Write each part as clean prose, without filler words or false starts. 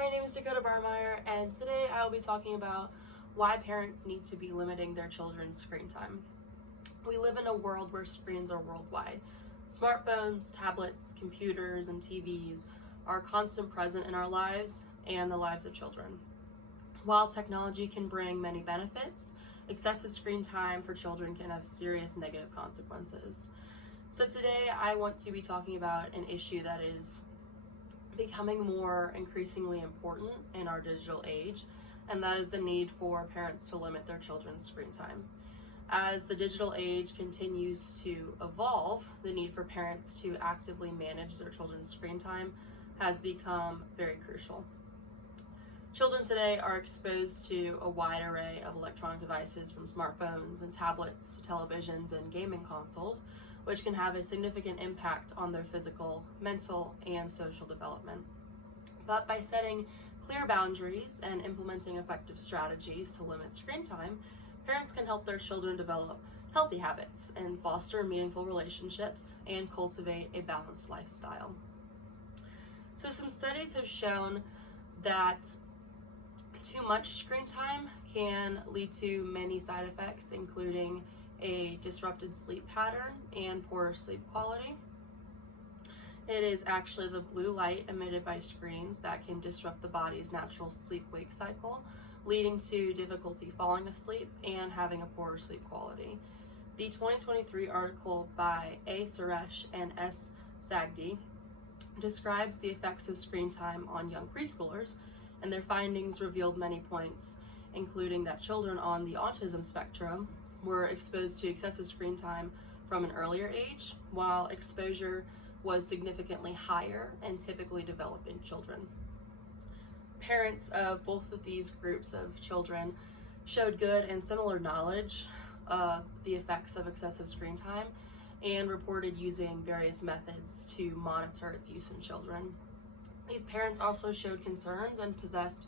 my name is Dakota Barmeyer, and today I will be talking about why parents need to be limiting their children's screen time. We live in a world where screens are worldwide. Smartphones, tablets, computers, and TVs are constant present in our lives and the lives of children. While technology can bring many benefits, excessive screen time for children can have serious negative consequences. So today I want to be talking about an issue that is becoming more increasingly important in our digital age, and that is the need for parents to limit their children's screen time. As the digital age continues to evolve, the need for parents to actively manage their children's screen time has become very crucial. Children today are exposed to a wide array of electronic devices, from smartphones and tablets to televisions and gaming consoles, which can have a significant impact on their physical, mental, and social development. But by setting clear boundaries and implementing effective strategies to limit screen time, parents can help their children develop healthy habits and foster meaningful relationships and cultivate a balanced lifestyle. So some studies have shown that too much screen time can lead to many side effects, including a disrupted sleep pattern and poorer sleep quality. It is actually the blue light emitted by screens that can disrupt the body's natural sleep-wake cycle, leading to difficulty falling asleep and having a poorer sleep quality. The 2023 article by A. Suresh and S. Sagdi describes the effects of screen time on young preschoolers, and their findings revealed many points, including that children on the autism spectrum were exposed to excessive screen time from an earlier age, while exposure was significantly higher and typically developed in children. Parents of both of these groups of children showed good and similar knowledge of the effects of excessive screen time and reported using various methods to monitor its use in children. These parents also showed concerns and possessed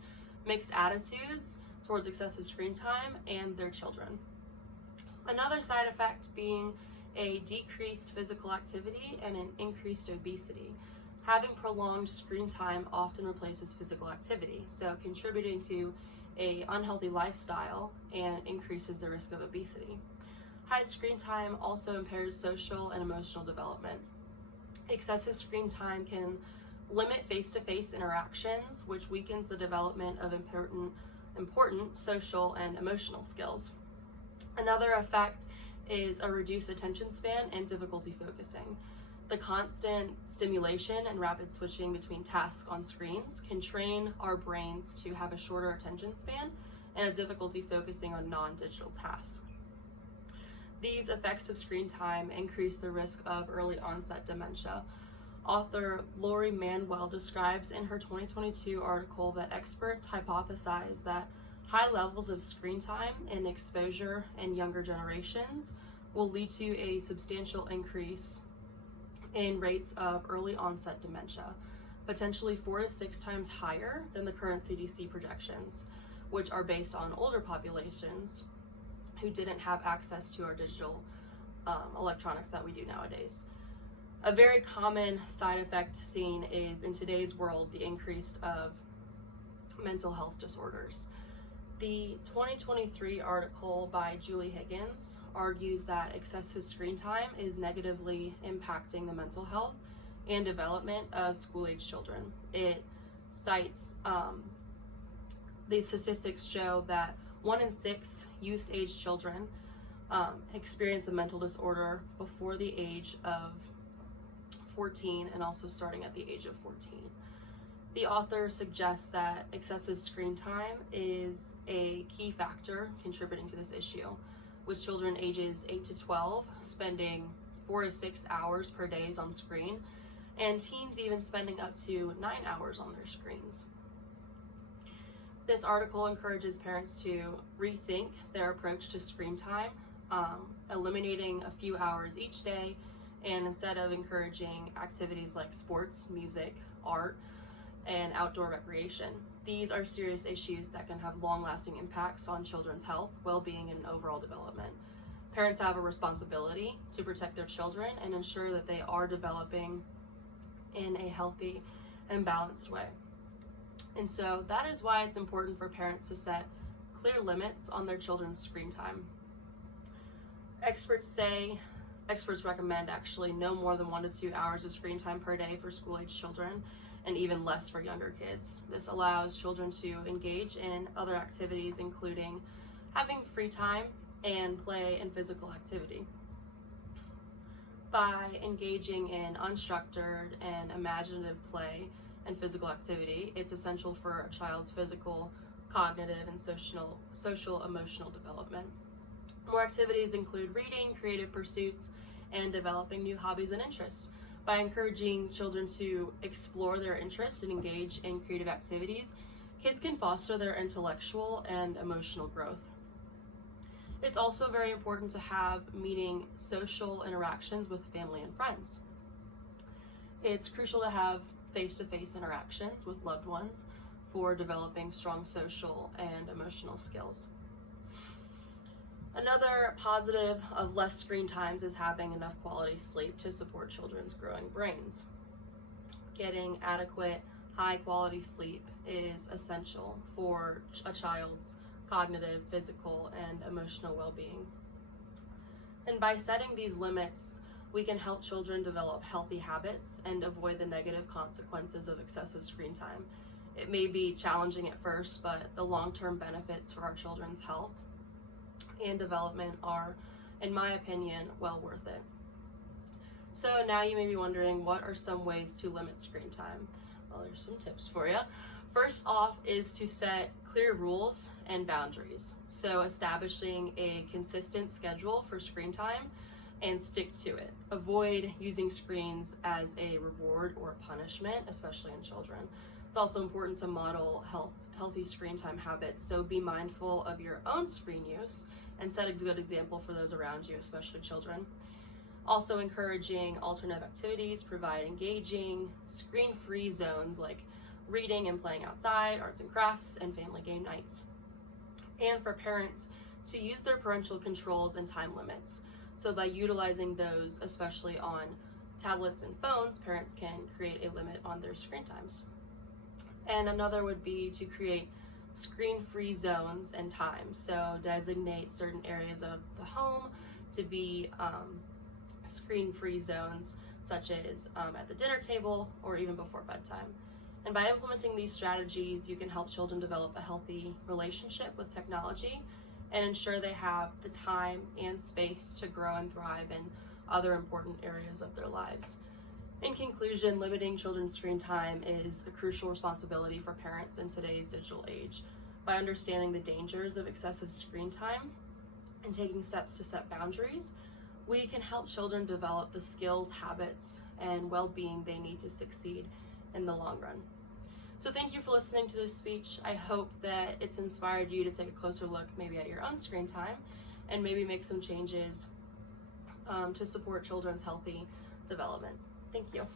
mixed attitudes towards excessive screen time and their children. Another side effect being a decreased physical activity and an increased obesity. Having prolonged screen time often replaces physical activity, so contributing to an unhealthy lifestyle and increases the risk of obesity. High screen time also impairs social and emotional development. Excessive screen time can limit face-to-face interactions, which weakens the development of important social and emotional skills. Another effect is a reduced attention span and difficulty focusing. The constant stimulation and rapid switching between tasks on screens can train our brains to have a shorter attention span and a difficulty focusing on non-digital tasks. These effects of screen time increase the risk of early onset dementia. Author Lori Manuel describes in her 2022 article that experts hypothesize that high levels of screen time and exposure in younger generations will lead to a substantial increase in rates of early onset dementia, potentially 4 to 6 times higher than the current CDC projections, which are based on older populations who didn't have access to our digital electronics that we do nowadays. A very common side effect seen is, in today's world, the increase of mental health disorders. The 2023 article by Julie Higgins argues that excessive screen time is negatively impacting the mental health and development of school-age children. It cites these statistics show that 1 in 6 youth-age children experience a mental disorder before the age of 14 and also starting at the age of 14. The author suggests that excessive screen time is a key factor contributing to this issue, with children ages 8 to 12 spending 4 to 6 hours per day on screen, and teens even spending up to 9 hours on their screens. This article encourages parents to rethink their approach to screen time, eliminating a few hours each day, and instead of encouraging activities like sports, music, art, and outdoor recreation. These are serious issues that can have long-lasting impacts on children's health, well-being, and overall development. Parents have a responsibility to protect their children and ensure that they are developing in a healthy and balanced way. And so that is why it's important for parents to set clear limits on their children's screen time. Experts recommend actually no more than 1 to 2 hours of screen time per day for school-age children, and even less for younger kids. This allows children to engage in other activities, including having free time and play and physical activity. By engaging in unstructured and imaginative play and physical activity, it's essential for a child's physical, cognitive, and social emotional development. More activities include reading, creative pursuits, and developing new hobbies and interests. By encouraging children to explore their interests and engage in creative activities, kids can foster their intellectual and emotional growth. It's also very important to have meaningful social interactions with family and friends. It's crucial to have face-to-face interactions with loved ones for developing strong social and emotional skills. Another positive of less screen times is having enough quality sleep to support children's growing brains. Getting adequate, high-quality sleep is essential for a child's cognitive, physical, and emotional well-being. And by setting these limits, we can help children develop healthy habits and avoid the negative consequences of excessive screen time. It may be challenging at first, but the long-term benefits for our children's health and development are, in my opinion, well worth it. So now you may be wondering, what are some ways to limit screen time? Well, there's some tips for you. First off is to set clear rules and boundaries. So establishing a consistent schedule for screen time and stick to it. Avoid using screens as a reward or a punishment, especially in children. It's also important to model healthy screen time habits, so be mindful of your own screen use and set a good example for those around you, especially children. Also encouraging alternative activities, provide engaging, screen-free zones like reading and playing outside, arts and crafts, and family game nights. And for parents to use their parental controls and time limits. So by utilizing those, especially on tablets and phones, parents can create a limit on their screen times. And another would be to create screen-free zones and times. So designate certain areas of the home to be screen-free zones, such as at the dinner table or even before bedtime. And by implementing these strategies, you can help children develop a healthy relationship with technology and ensure they have the time and space to grow and thrive in other important areas of their lives. In conclusion, limiting children's screen time is a crucial responsibility for parents in today's digital age. By understanding the dangers of excessive screen time and taking steps to set boundaries, we can help children develop the skills, habits, and well-being they need to succeed in the long run. So thank you for listening to this speech. I hope that it's inspired you to take a closer look maybe at your own screen time and maybe make some changes to support children's healthy development. Thank you.